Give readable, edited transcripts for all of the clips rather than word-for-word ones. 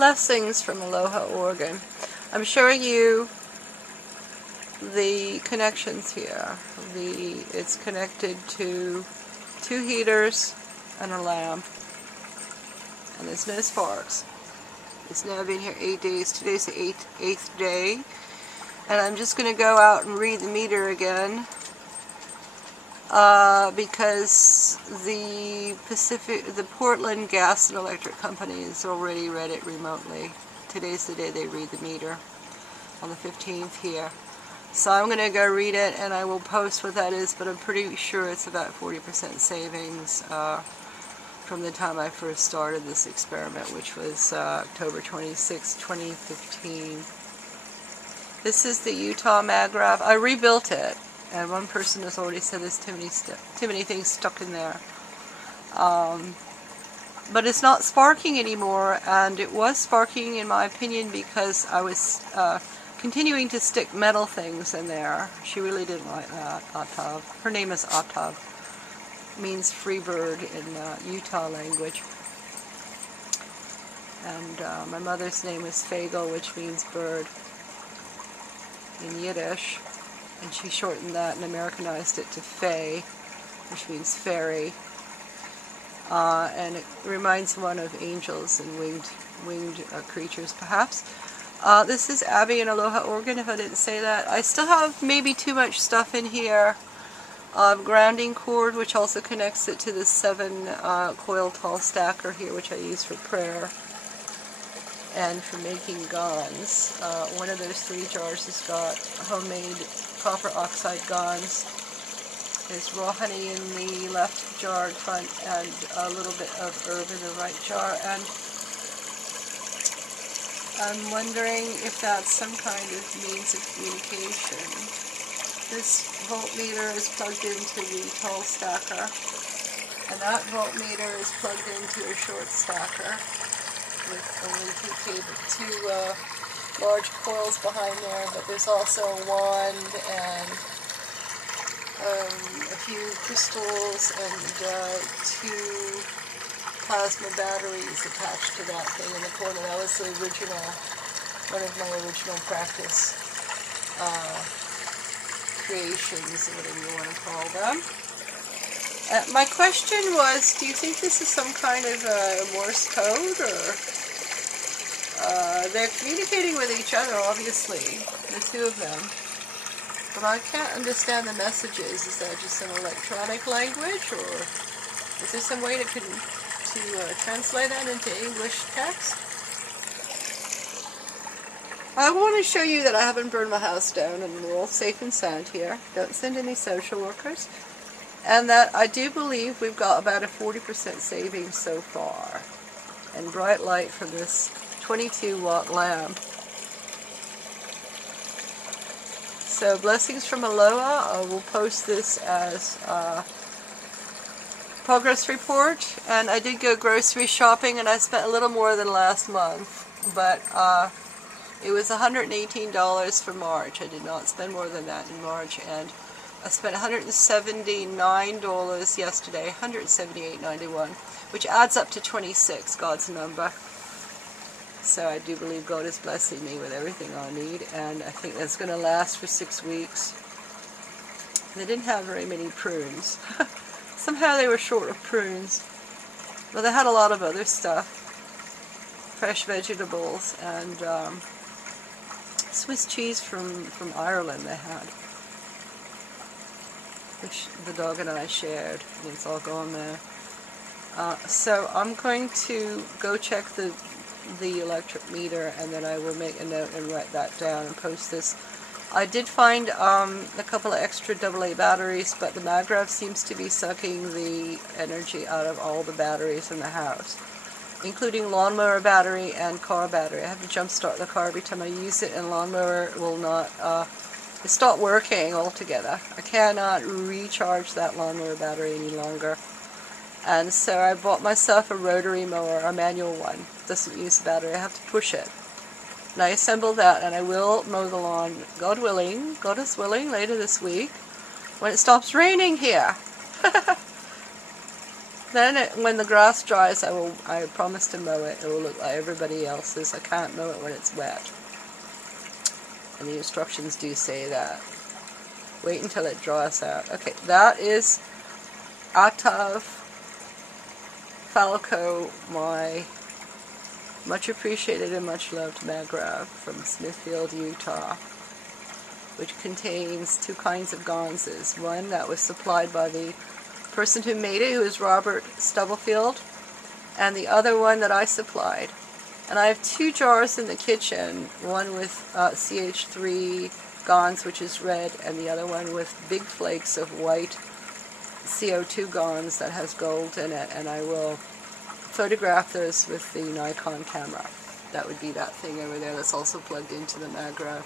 Blessings from Aloha, Oregon. I'm showing you the connections here. It's connected to 2 heaters and a lamp, and there's no sparks. It's now been here 8 days. Today's the 8th day, and I'm just going to go out and read the meter again because the Portland Gas and Electric Company has already read it remotely. Today's the day they read the meter, on the 15th here. So I'm going to go read it, and I will post what that is, but I'm pretty sure it's about 40% savings from the time I first started this experiment, which was October 26, 2015. This is the Utah magrav. I rebuilt it, and one person has already said there's too many things stuck in there. But it's not sparking anymore, and it was sparking, in my opinion, because I was continuing to stick metal things in there. She really didn't like that, Atav. Her name is Atav. Means free bird in Utah language. And my mother's name is Fagel, which means bird in Yiddish. And she shortened that and Americanized it to Faye, which means fairy. And it reminds one of angels and winged creatures, perhaps. This is Abby in Aloha, Oregon, if I didn't say that. I still have maybe too much stuff in here. Grounding cord, which also connects it to the 7-coil tall stacker here, which I use for prayer and for making gons. One of those 3 jars has got homemade copper oxide gons. There's raw honey in the left jar in front, and a little bit of herb in the right jar. And I'm wondering if that's some kind of means of communication. This voltmeter is plugged into the tall stacker, and that voltmeter is plugged into a short stacker with only 2 large coils behind there, but there's also a wand and a few crystals and 2 plasma batteries attached to that thing in the corner. That was the original, one of my original practice creations, whatever you want to call them. My question was, do you think this is some kind of Morse code, or they're communicating with each other, obviously, the 2 of them, but I can't understand the messages. Is that just an electronic language, or is there some way to translate that into English text? I want to show you that I haven't burned my house down and we're all safe and sound here. Don't send any social workers. And that I do believe we've got about a 40% savings so far. And bright light from this 22-watt lamp. So blessings from Aloha. I will post this as progress report, and I did go grocery shopping, and I spent a little more than last month, but it was $118 for March. I did not spend more than that in March, and I spent $179 yesterday, $178.91, which adds up to 26, God's number. So I do believe God is blessing me with everything I need, and I think that's going to last for 6 weeks. They didn't have very many prunes. Somehow they were short of prunes. But they had a lot of other stuff. Fresh vegetables and Swiss cheese from Ireland they had. Which the dog and I shared. And it's all gone there. So I'm going to go check the electric meter, and then I will make a note and write that down and post this. I did find a couple of extra AA batteries, but the magrav seems to be sucking the energy out of all the batteries in the house, including lawnmower battery and car battery. I have to jump start the car every time I use it, and lawnmower will not, it stopped working altogether. I cannot recharge that lawnmower battery any longer. And so I bought myself a rotary mower, a manual one. Doesn't use the battery, I have to push it. And I assembled that, and I will mow the lawn, God willing, God is willing, later this week, when it stops raining here. Then when the grass dries, I promise to mow it. It will look like everybody else's. I can't mow it when it's wet. And the instructions do say that. Wait until it dries out. Okay, that is Atav Falco, my much appreciated and much loved magrav from Smithfield, Utah, which contains two kinds of gonzes. One that was supplied by the person who made it, who is Robert Stubblefield, and the other one that I supplied. And I have two jars in the kitchen, one with CH3 gonze, which is red, and the other one with big flakes of white CO2 gonze that has gold in it, and I will photograph those with the Nikon camera. That would be that thing over there that's also plugged into the magrav.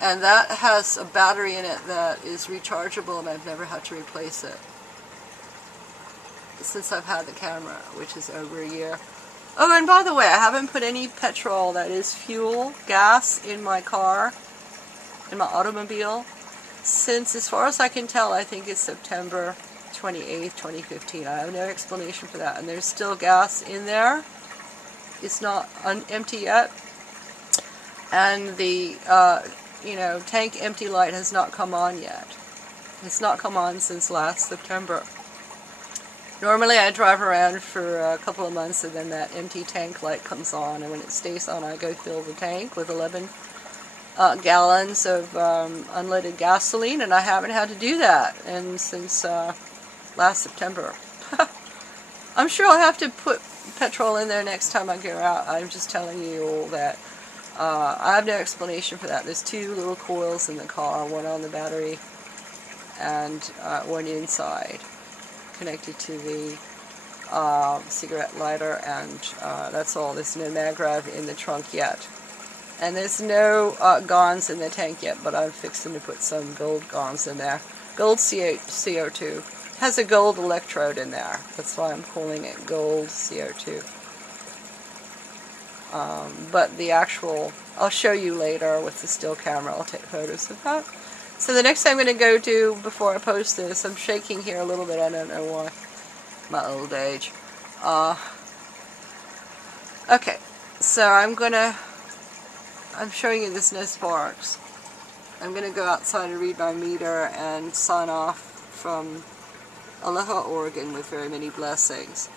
And that has a battery in it that is rechargeable, and I've never had to replace it since I've had the camera, which is over a year. Oh, and by the way, I haven't put any petrol, that is fuel, gas, in my car, in my automobile, since, as far as I can tell, I think it's September 28th, 2015. I have no explanation for that. And there's still gas in there. It's not empty yet. And the, tank empty light has not come on yet. It's not come on since last September. Normally I drive around for a couple of months and then that empty tank light comes on, and when it stays on I go fill the tank with 11 gallons of unleaded gasoline, and I haven't had to do that since last September. I'm sure I'll have to put petrol in there next time I go out. I'm just telling you all that I have no explanation for that. There's two little coils in the car, one on the battery and one inside, connected to the cigarette lighter, and that's all. There's no magrav in the trunk yet. And there's no gonze in the tank yet, but I'm fixing to put some gold gonze in there. Gold CO2. Has a gold electrode in there. That's why I'm calling it gold CO2. But the actual, I'll show you later with the still camera. I'll take photos of that. So the next thing I'm going to go do before I post this, I'm shaking here a little bit, I don't know why. My old age. Okay, so I'm showing you this no sparks. I'm going to go outside and read my meter and sign off from Aloha, Oregon with very many blessings.